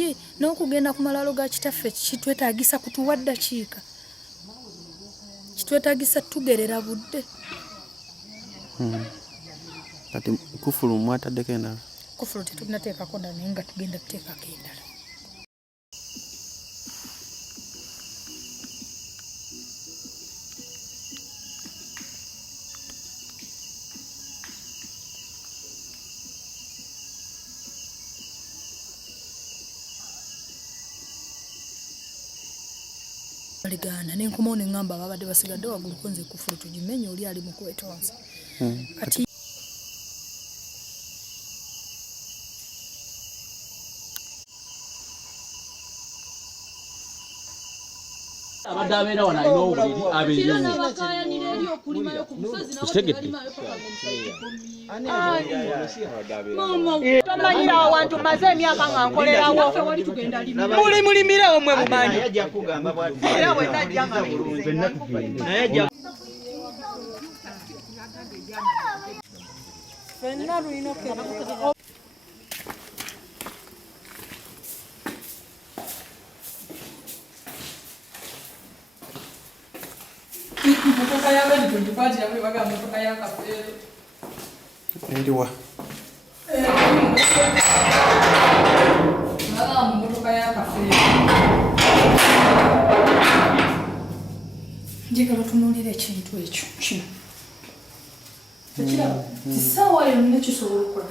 ye n'okugenda ku malaalo ga kitaffe kitwetaagisa kutuwa ddakiika kitwetaagisa tugerera budde kati kufulu mwataddeko endala kufulu tetunateekako ndala naye nga tugenda tuteekako endala Ligana nenkomawo ne ngamba ababadde basigadde waggulu konze kufulu tugimenye oli ali mu kwetonza kati abadamera wana ino obuliri abirimu kitegedde tomanyira awantu maze emyaka nga nkolerawo muli mulimirawo mwe mumanyi era bwe najja nga fenna lulina motoka ya gani tulipatia wewe waga motoka ya kafe ndiwa motoka ya kafe njagala tunuulira ekintu ekyo kino tekiraba kisaawa yonna kisobola okukola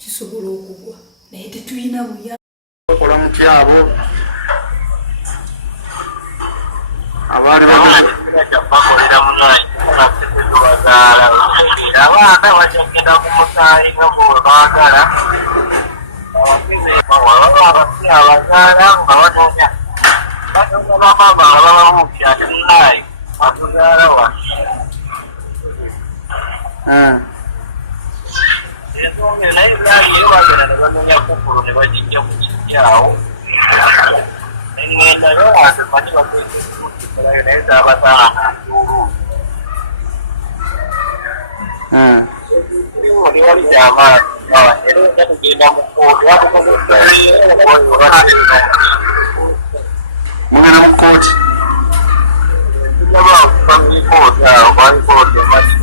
kisobola okugwa naye tetulina buya okola mu kyabo abaana bakolera munayi abaana bajagenda ku musaayi nga bwebagala abazaala nga banoonya bamama ababamuutya naye batuzaala wa naye naye bagenda ne banoonya kukulu ne bagijja ku kijjawo engenda yo atemanyi bakwete naye zabazaala oli wali gyamaani era nga tugenda mu kooti mugenda mu kooti tujaba family kooti awo bali kooti emati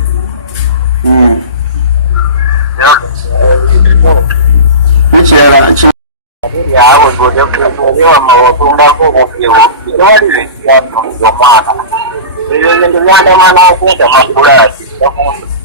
yawe ng'olyewamaotundako obufiwo biwalire ekyantu omwana ebyo bintu byandema n'okweta makulaasi